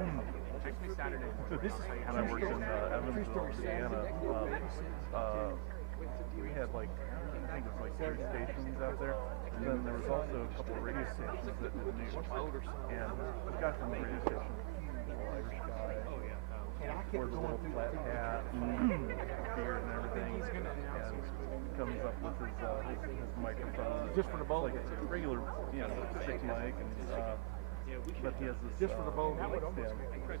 Text me Saturday morning. This is when I worked in Evansville, Indiana. We had like, I think it was like 3 stations out there. And then there was also a couple of radio stations that did news. And the guy from the radio station, little Irish guy, wore the little flat hat, beard and everything, and comes up with his microphone. Just for the bowl. Like a regular, stick mic, and but he has this Just for the bowl. mic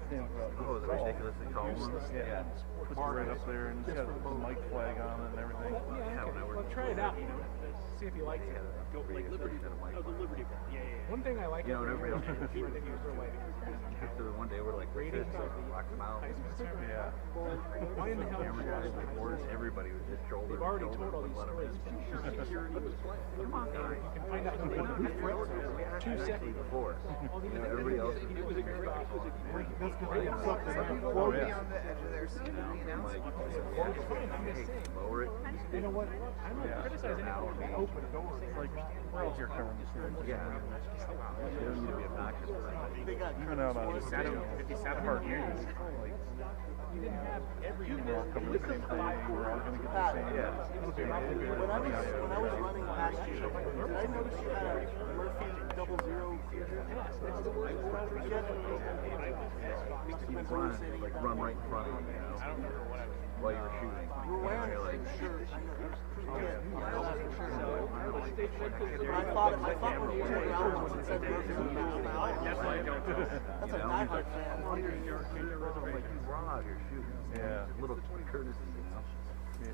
stand. Oh, the ridiculously tall ones. Yeah. Puts it right up there, and it's got the mic flag on it and everything. Well, try it out. See if you like it. Go like Liberty. Oh, the Liberty Bowl. Yeah. One thing I like. Nobody else. So one day we're like, ratings so rock them out. Yeah. Why in the hell? Everybody was just shoulder. They've already told all these stories. Come on, guys. You can find out who won. 2 seconds before. Everybody else. It was a great. That's because they have something on the Oh, quote. yeah. On the edge of their seat. Lower it. You know what? I'm not criticizing anyone. They open doors. It's like, we're all here covering the story. Yeah. You don't need to be obnoxious. Even out on hard news, like, You didn't have every. we're all covering the same thing, we're all going to get the same. Yeah. When I was running last year, did I notice you had a Murphy 00 feature? Run right in front of you, while you were shooting. You were wearing the same shirt. I thought when you turned around once it said Murphy, that's a diehard fan. I'm like, you raw out here shooting. Yeah. A little courtesy, Yeah.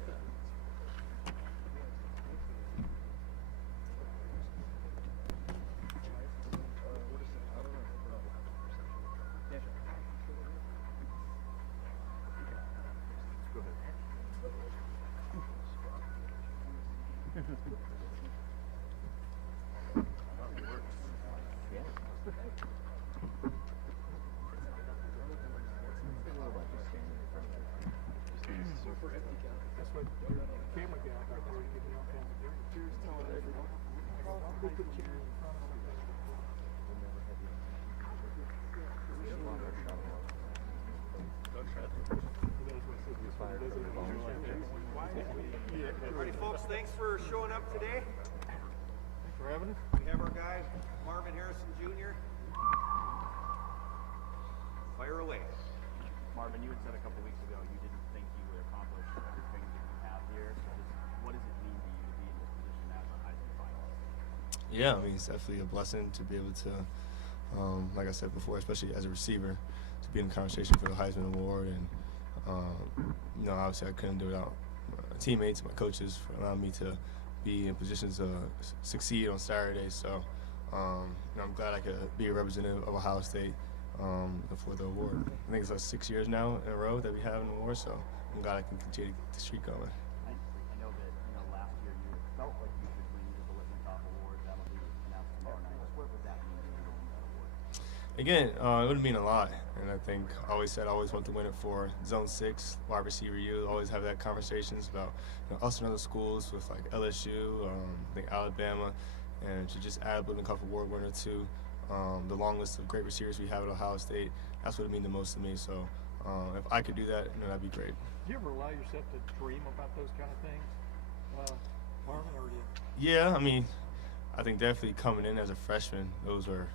That's what your camera guy back there is giving out camera. Here's telling everyone. We'll put you in front of them. Alrighty, folks, thanks for showing up today. Thanks for having us. We have our guy, Marvin Harrison Jr. Fire away. Marvin, you had said a couple weeks ago you didn't think you would accomplish everything that you have here. So what does it mean to you to be in this position as a Heisman finalist? Yeah, I mean, it's definitely a blessing to be able to, like I said before, especially as a receiver, to be in the conversation for the Heisman Award. And, obviously I couldn't do it without my teammates, my coaches, for allowing me to be in positions to succeed on Saturday. So I'm glad I could be a representative of Ohio State for the award. I think it's like 6 years now in a row that we have an award, so I'm glad I can continue to get the streak going. I know that last year you felt like you could win the Heisman Trophy award. That'll be announced tomorrow night. What would that mean to you to win that award? Again, it would mean a lot, and I think I always said I always want to win it for Zone 6, wide receiver U. Always have that conversations about us and other schools with like LSU, I think Alabama, and to just add a Living Cup award winner to the long list of great receivers we have at Ohio State. That's what it means the most to me. So if I could do that, that'd be great. Do you ever allow yourself to dream about those kind of things, Marvin, or do you? Yeah, I mean, I think definitely coming in as a freshman, those were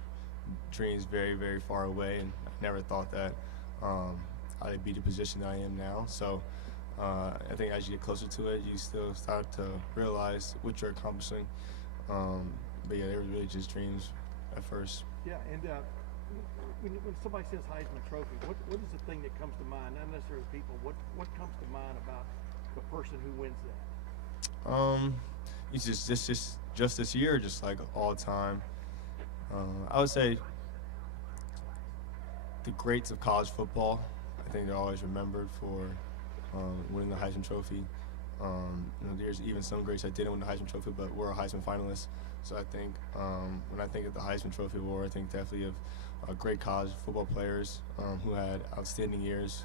dreams very, very far away, and I never thought that I'd be the position that I am now. So I think as you get closer to it, you still start to realize what you're accomplishing. But yeah, they were really just dreams at first. Yeah, and when somebody says Heisman Trophy, what is the thing that comes to mind? Not necessarily people. What comes to mind about the person who wins that? It's just this year, just like all time. I would say the greats of college football. I think they're always remembered for winning the Heisman Trophy. There's even some greats that didn't win the Heisman Trophy, but were a Heisman finalist. So I think when I think of the Heisman Trophy Award, I think definitely of great college football players who had outstanding years,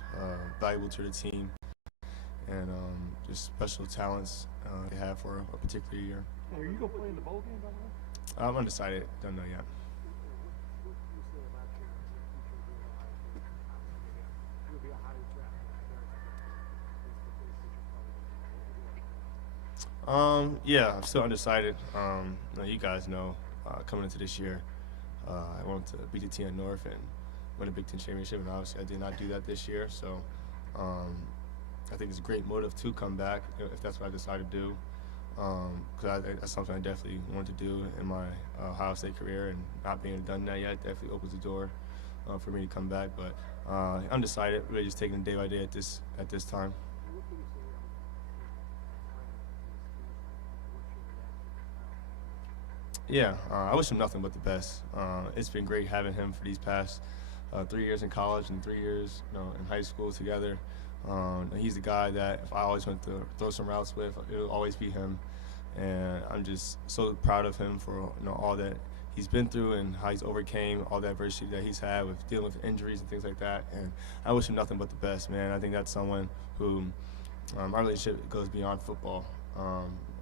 valuable to the team, and just special talents they have for a particular year. Are you going to play in the bowl game, by the way? I'm undecided. Don't know yet. Yeah, I'm still undecided. You guys know, coming into this year, I wanted to beat the TN North and win a Big Ten championship, and obviously I did not do that this year. So I think it's a great motive to come back if that's what I decide to do. Because that's something I definitely wanted to do in my Ohio State career, and not being done that yet definitely opens the door for me to come back. But undecided, really just taking it day by day at this time. Yeah, I wish him nothing but the best. It's been great having him for these past 3 years in college and 3 years, in high school together. He's the guy that if I always went to throw some routes with, it'll always be him. And I'm just so proud of him for all that he's been through and how he's overcame all the adversity that he's had with dealing with injuries and things like that. And I wish him nothing but the best, man. I think that's someone who our relationship goes beyond football.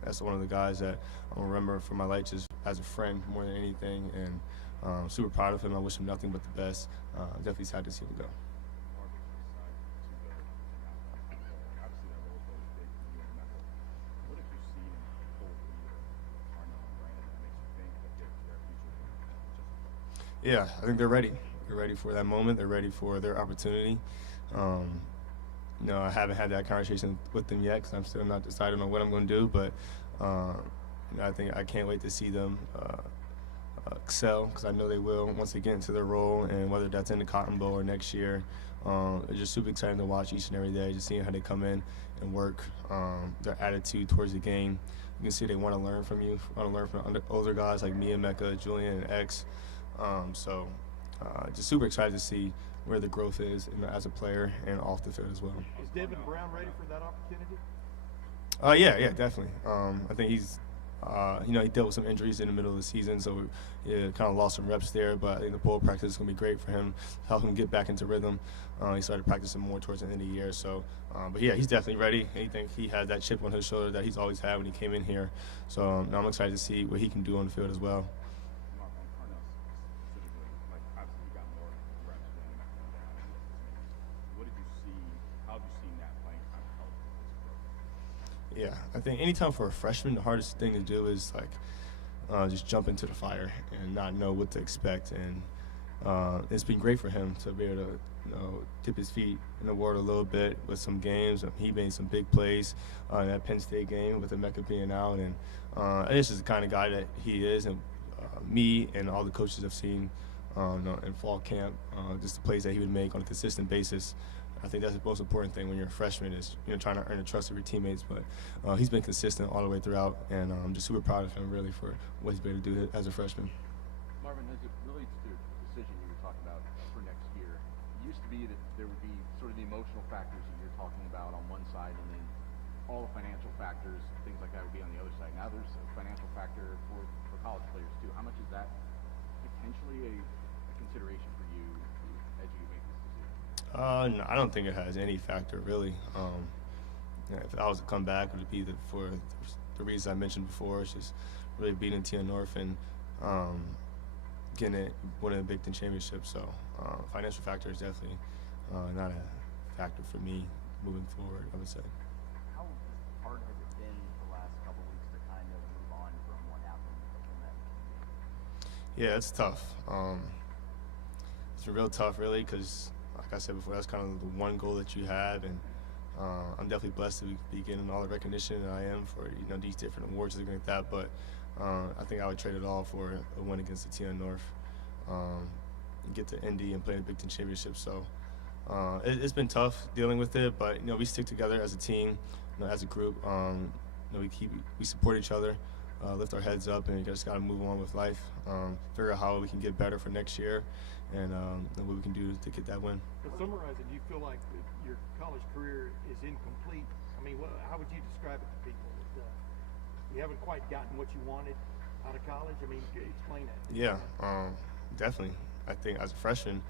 That's one of the guys that I'll remember for my life just as a friend more than anything. And I'm super proud of him. I wish him nothing but the best. Definitely sad to see him go. Yeah, I think they're ready. They're ready for that moment. They're ready for their opportunity. I haven't had that conversation with them yet because I'm still not decided on what I'm going to do. But I think I can't wait to see them excel because I know they will once they get into their role, and whether that's in the Cotton Bowl or next year. It's just super exciting to watch each and every day, just seeing how they come in and work, their attitude towards the game. You can see they want to learn from you, want to learn from older guys like me and Mecca, Julian, and X. Just super excited to see where the growth is as a player and off the field as well. Is Devin Brown ready for that opportunity? Yeah, definitely. I think he's, he dealt with some injuries in the middle of the season, so kind of lost some reps there. But I think the bowl practice is going to be great for him, help him get back into rhythm. He started practicing more towards the end of the year. So, but yeah, he's definitely ready. I think he has that chip on his shoulder that he's always had when he came in here. So I'm excited to see what he can do on the field as well. Yeah, I think anytime for a freshman, the hardest thing to do is just jump into the fire and not know what to expect. And it's been great for him to be able to dip his feet in the water a little bit with some games. He made some big plays in that Penn State game with the Mecca being out. And this is the kind of guy that he is. And me and all the coaches have seen in fall camp, just the plays that he would make on a consistent basis. I think that's the most important thing when you're a freshman is trying to earn the trust of your teammates. But he's been consistent all the way throughout, and I'm just super proud of him really for what he's been able to do as a freshman. Marvin, as it relates to the decision you were talking about for next year, it used to be that there would be sort of the emotional factors that you're talking about on one side, and then all the financial factors, things like that would be on the other side. Now there's a financial factor for college players too. How much is that potentially a consideration for you as you make this decision? No, I don't think it has any factor really. If I was to come back, it would be for the reasons I mentioned before. It's just really beating TN North and winning a Big Ten championship. So financial factor is definitely not a factor for me moving forward, I would say. How hard has it been the last couple weeks to kind of move on from what happened in that game? Yeah, it's tough. It's been real tough, really, because like I said before, that's kind of the one goal that you have, and I'm definitely blessed to be getting all the recognition that I am for these different awards and things like that. But I think I would trade it all for a win against the TN North, get to Indy and play the Big Ten championship. So it's been tough dealing with it, but we stick together as a team, as a group. We support each other, lift our heads up, and we just got to move on with life. Figure out how we can get better for next year, and what we can do to get that win. To summarize it, do you feel like your college career is incomplete? I mean, how would you describe it to people? You haven't quite gotten what you wanted out of college? I mean, explain that. Yeah, definitely. I think as a freshman,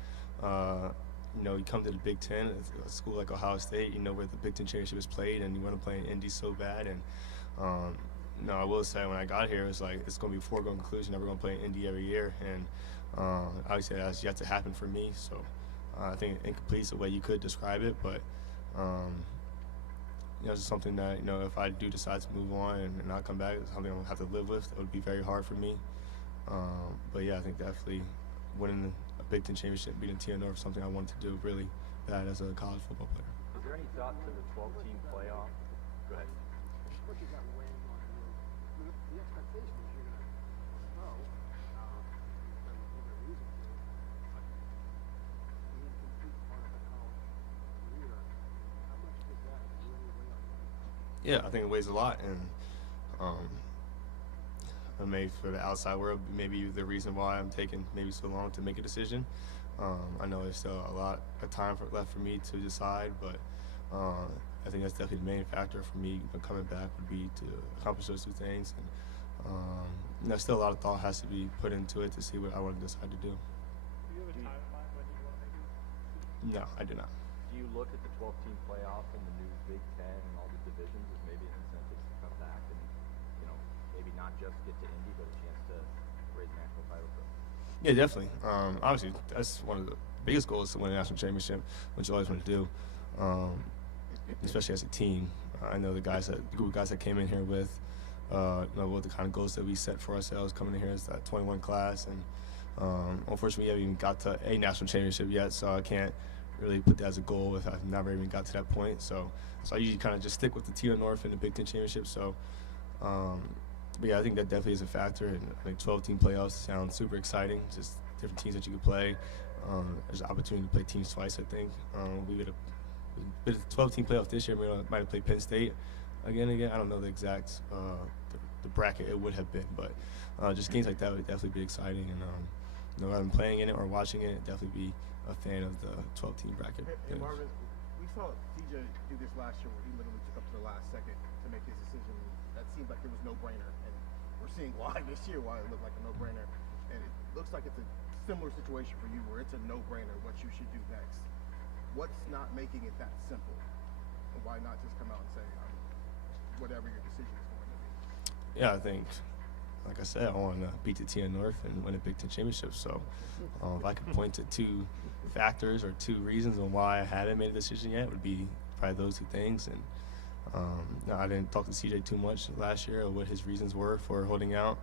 you come to the Big Ten, a school like Ohio State, where the Big Ten championship is played, and you want to play in Indy so bad. And I will say when I got here, it's going to be a foregone conclusion that we're going to play in Indy every year. And obviously that's yet to happen for me. So I think incomplete is the way you could describe it. But it's just something that, if I do decide to move on and not come back, it's something I'm going to have to live with. It would be very hard for me. But yeah, I think definitely winning a Big Ten championship, beating TNO North, something I wanted to do really bad as a college football player. Is there any thought to the 12-team playoff? Go ahead. What you got weighing on you, the expectation is you're going to throw, for reason, but the incomplete part of a college career, how much does that really weigh on you? Yeah, I think it weighs a lot, and maybe for the outside world, maybe the reason why I'm taking maybe so long to make a decision. I know there's still a lot of time left for me to decide, but I think that's definitely the main factor for me coming back would be to accomplish those two things. And there's still a lot of thought has to be put into it to see what I want to decide to do. Do you have a timeline when you want to make it? No, I do not. Do you look at the 12-team playoff and the new Big Ten and all the divisions as maybe an incentive to come back and, maybe not just get to Indy, but a chance to raise a national title for? Yeah, definitely. Obviously, that's one of the biggest goals to win a national championship, which you always want to do, especially as a team. I know the group of guys that came in here with, what the kind of goals that we set for ourselves coming in here is that 21 class, and unfortunately, we haven't even got to a national championship yet, so I can't really put that as a goal if I've never even got to that point. So I usually kind of just stick with the TNO North and the Big Ten championship. So. But yeah, I think that definitely is a factor, and I think 12-team playoffs sound super exciting. Just different teams that you could play. There's an opportunity to play teams twice, I think. We would have been a 12-team playoff this year. We might have played Penn State again. I don't know the exact the bracket it would have been, but just games like that would definitely be exciting. And rather than playing in it or watching it, definitely be a fan of the 12-team bracket. Hey, Marvin, we saw TJ do this last year where he literally took up to the last second to make his decision. That seemed like it was no-brainer, and we're seeing why this year, why it looked like a no-brainer. And it looks like it's a similar situation for you where it's a no-brainer what you should do next. What's not making it that simple? And why not just come out and say, whatever your decision is going to be? Yeah, I think, like I said, I want to beat the TN North and win a Big Ten championship. So if I could point to two factors or two reasons on why I haven't made a decision yet, it would be probably those two things. And no, I didn't talk to CJ too much last year or what his reasons were for holding out.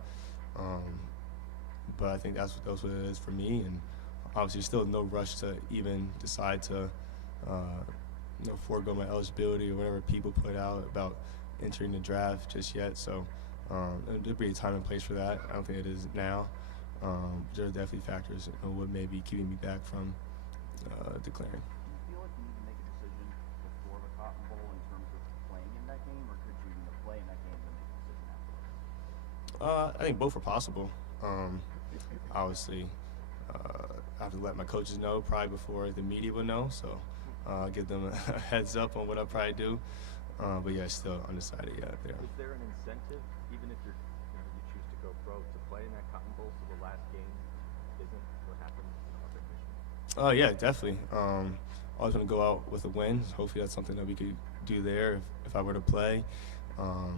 But I think that's what it is for me. And obviously, there's still no rush to even decide to forego my eligibility or whatever people put out about entering the draft just yet. So there'll be a time and place for that. I don't think it is now. There are definitely factors what may be keeping me back from declaring. Do you feel like you need to make a decision before the Cotton Bowl in terms of playing in that game, or could you play in that game and make a decision afterwards? I think both are possible. Obviously, I have to let my coaches know probably before the media would know, so give them a heads up on what I'll probably do. But yeah, still undecided yet there. Is there an incentive, even if you choose to go pro, to play in that Cotton Bowl so the last game isn't what happened up in Michigan? Yeah, definitely. Always want to go out with a win. Hopefully that's something that we could do there if I were to play. I'll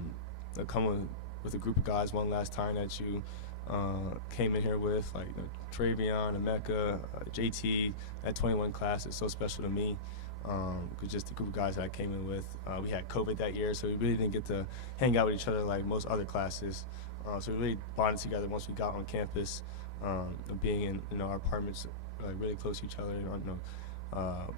come with a group of guys one last time that you came in here with, like Travion, Emeka, JT. That 21 class is so special to me. Because just the group of guys that I came in with, we had COVID that year, so we really didn't get to hang out with each other like most other classes. So we really bonded together once we got on campus, being in our apartments like really close to each other,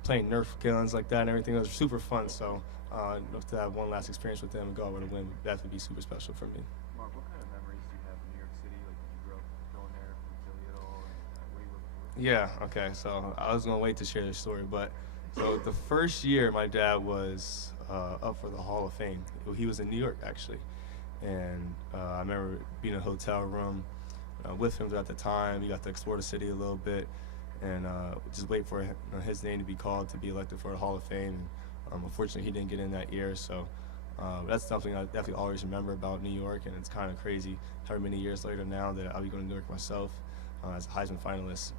playing Nerf guns like that and everything. It was super fun. So to have one last experience with them and go out with a win would definitely be super special for me. Mark, what kind of memories do you have in New York City? Like, did you grow up going there from Philly at all? And what do you look for? Yeah, okay. So I was going to wait to share this story, but so the first year my dad was up for the Hall of Fame. He was in New York, actually. And I remember being in a hotel room with him at the time. He got to explore the city a little bit and just wait for his name to be called to be elected for the Hall of Fame. And unfortunately, he didn't get in that year. So that's something I definitely always remember about New York. And it's kind of crazy how many years later now that I'll be going to New York myself as a Heisman finalist,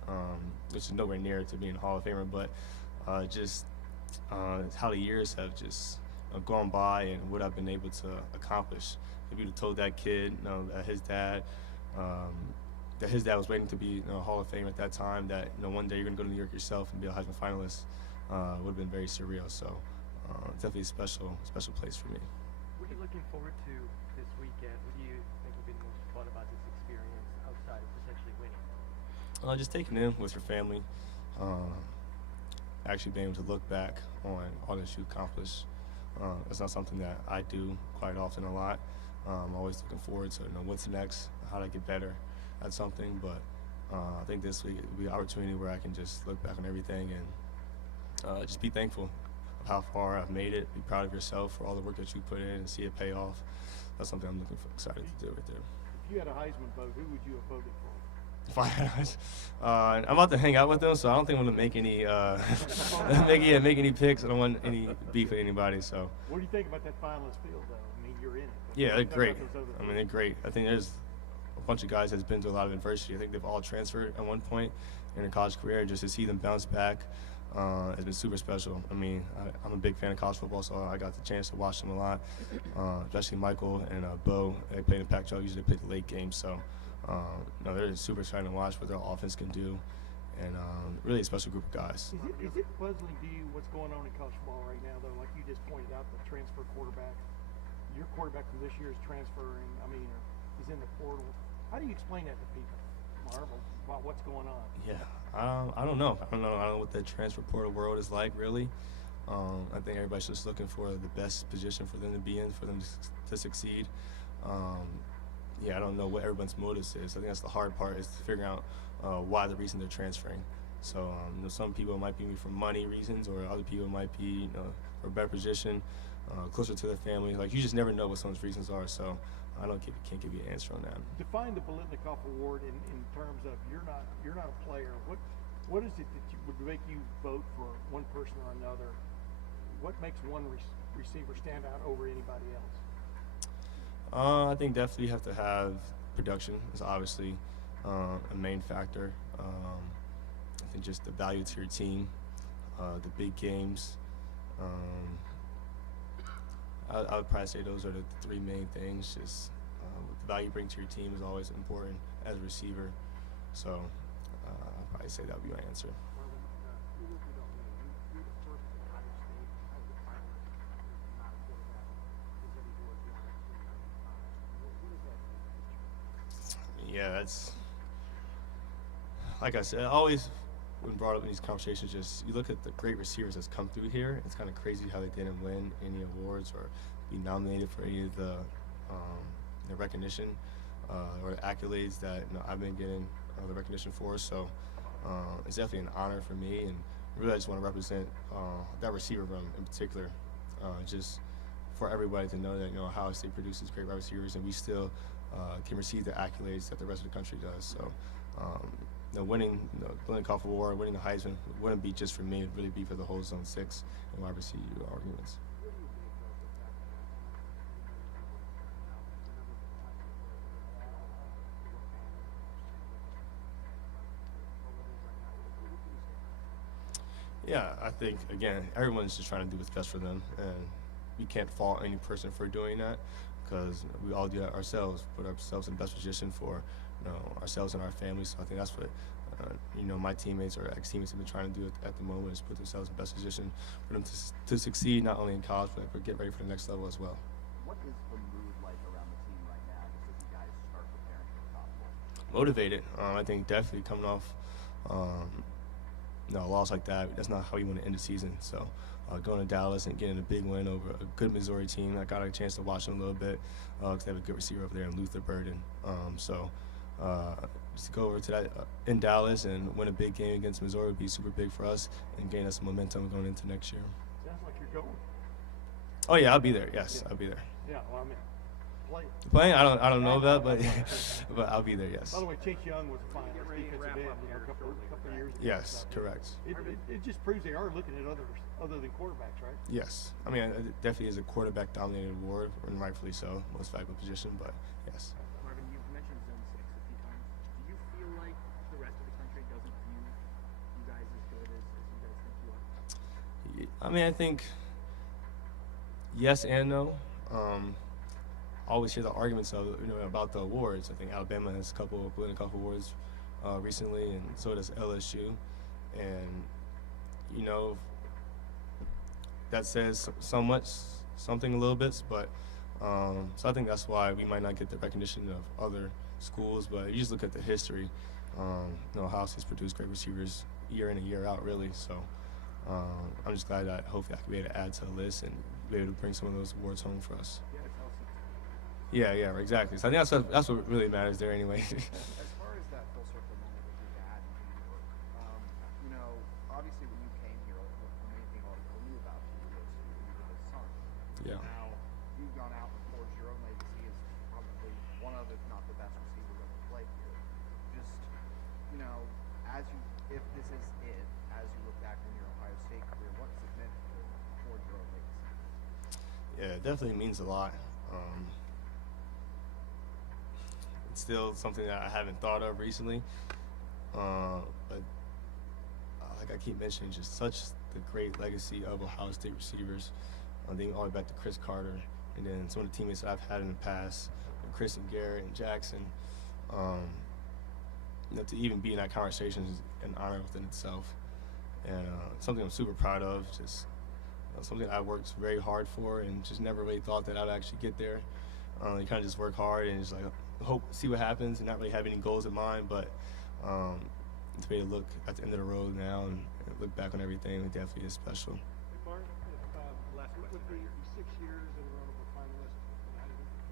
which is nowhere near to being a Hall of Famer. But just how the years have just gone by and what I've been able to accomplish. If you'd have told that kid that his dad was waiting to be a Hall of Fame at that time, that one day you're going to go to New York yourself and be a Heisman finalist, would have been very surreal. So definitely a special place for me. What are you looking forward to this weekend? What do you think has been most fun about this experience outside of potentially winning? Just taking in with your family, actually being able to look back on all that you accomplished. It's not something that I do quite often a lot. I'm always looking forward to what's next, how to get better at something. But I think this week will be an opportunity where I can just look back on everything and just be thankful of how far I've made it. Be proud of yourself for all the work that you put in and see it pay off. That's something I'm excited to do right there. If you had a Heisman vote, who would you have voted for? If I had, I'm about to hang out with them, so I don't think I'm gonna make any make any picks. I don't want any beef with anybody. So. What do you think about that finalist field, though? I mean, you're in it. Yeah, they're great. I mean, they're great. I think there's a bunch of guys that's been through a lot of adversity. I think they've all transferred at one point in their college career. Just to see them bounce back has been super special. I mean, I'm a big fan of college football, so I got the chance to watch them a lot, especially Michael and Bo. They play in the Pac-12. Usually they play the late game, so. No, they're super exciting to watch what their offense can do, and really a special group of guys. Is it puzzling to you what's going on in college football right now, though? Like you just pointed out, the transfer quarterback. Your quarterback from this year is transferring. I mean, he's in the portal. How do you explain that to people, Marv, about what's going on? Yeah, I don't know. I don't know what the transfer portal world is like, really. I think everybody's just looking for the best position for them to be in, for them to succeed. Yeah, I don't know what everyone's motives is. I think that's the hard part, is figuring out why the reason they're transferring. So some people might be for money reasons, or other people might be for a better position, closer to their family. Like, you just never know what someone's reasons are. So I can't give you an answer on that. Define the Biletnikoff Award in terms of you're not a player. What is it that would make you vote for one person or another? What makes one receiver stand out over anybody else? I think definitely you have to have production is obviously a main factor. I think just the value to your team, the big games. I would probably say those are the three main things. Just the value you bring to your team is always important as a receiver. So I'd probably say that would be my answer. Yeah, that's, like I said, always when brought up in these conversations, just you look at the great receivers that's come through here. It's kind of crazy how they didn't win any awards or be nominated for any of the recognition or the accolades that I've been getting the recognition for. So it's definitely an honor for me, and really I just want to represent that receiver room in particular, just for everybody to know that Ohio State produces great wide receivers, and we still can receive the accolades that the rest of the country does. So, winning the Biletnikoff Award, winning the Heisman wouldn't be just for me. It'd really be for the whole Zone 6 and wide receiver arguments. Yeah, I think, again, everyone's just trying to do what's best for them, and we can't fault any person for doing that, because we all do that ourselves, put ourselves in the best position for ourselves and our families. So I think that's what my teammates or ex-teammates have been trying to do at the moment, is put themselves in the best position for them to succeed, not only in college, but get ready for the next level as well. What is the mood like around the team right now, just as you guys start preparing for the Cotton Bowl? Motivated. I think definitely coming off a loss like that, that's not how you want to end the season. So going to Dallas and getting a big win over a good Missouri team, I got a chance to watch them a little bit because they have a good receiver over there in Luther Burden. Just to go over to that in Dallas and win a big game against Missouri would be super big for us and gain us some momentum going into next year. Sounds like you're going. Oh yeah, I'll be there. Yes, I'll be there. Yeah, well, I mean, playing. I don't know about, but but I'll be there. Yes. By the way, Chase Young was a finalist defensive end a couple of years ago. Yes, correct. It just proves they are looking at others other than quarterbacks, right? Yes. I mean, it definitely is a quarterback-dominated award, and rightfully so, most valuable position. But yes. Marvin, you've mentioned Zone 6 a few times. Do you feel like the rest of the country doesn't view you guys as good as you guys think you are? I mean, I think yes and no. I always hear the arguments of about the awards. I think Alabama has a couple of Biletnikoff awards recently, and so does LSU. And that says something a little bit, but so I think that's why we might not get the recognition of other schools. But if you just look at the history, Ohio State's produced great receivers year in and year out, really. So I'm just glad that hopefully I can be able to add to the list and be able to bring some of those awards home for us. Yeah, exactly. So I think that's what really matters there, anyway. As far as that full circle moment with your dad in New York, obviously when you came here, the main thing all people knew about you was his son. Yeah. Now you've gone out and forged your own legacy as probably one of, if not the best receivers ever played here. Just, if this is it, as you look back on your Ohio State career, what does it mean to forge your own legacy? Yeah, it definitely means a lot. It's still something that I haven't thought of recently, but like I keep mentioning, just such the great legacy of Ohio State receivers, dating all the way back to Chris Carter, and then some of the teammates that I've had in the past, Chris and Garrett and Jackson. To even be in that conversation is an honor within itself, and something I'm super proud of. Just something I worked very hard for, and just never really thought that I'd actually get there. You kind of just work hard and just see what happens, and not really have any goals in mind. But to be able to look at the end of the road now and look back on everything, it definitely is special. Hey, Mark, Last question with right here. the 6 years in a row of a finalist,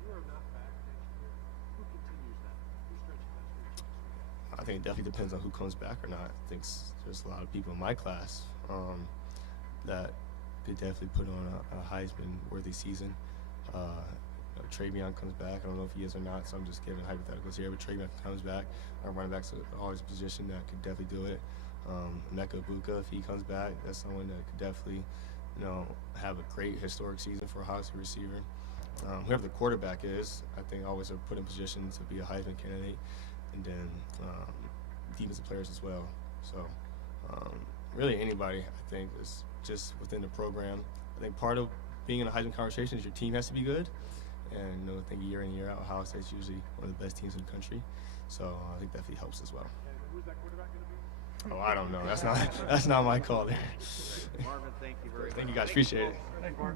you are not back next year. Who continues that? Who stretches that streak? I think it definitely depends on who comes back or not. I think there's a lot of people in my class that could definitely put on a Heisman-worthy season. Travion comes back. I don't know if he is or not, so I'm just giving hypotheticals here. But Travion comes back. Our running back's always a position that could definitely do it. Emeka Buka, if he comes back, that's someone that could definitely, have a great historic season for a Ohio State receiver. Whoever the quarterback is, I think always are put in position to be a Heisman candidate, and then defensive players as well. So really anybody, I think, is just within the program. I think part of being in a Heisman conversation is your team has to be good. And I think year in, year out, Ohio State's usually one of the best teams in the country. So I think that definitely helps as well. And who's that quarterback going to be? Oh, I don't know. That's not my call there. Marvin, thank you very much. Thank you guys. Appreciate it. Thanks, Mark.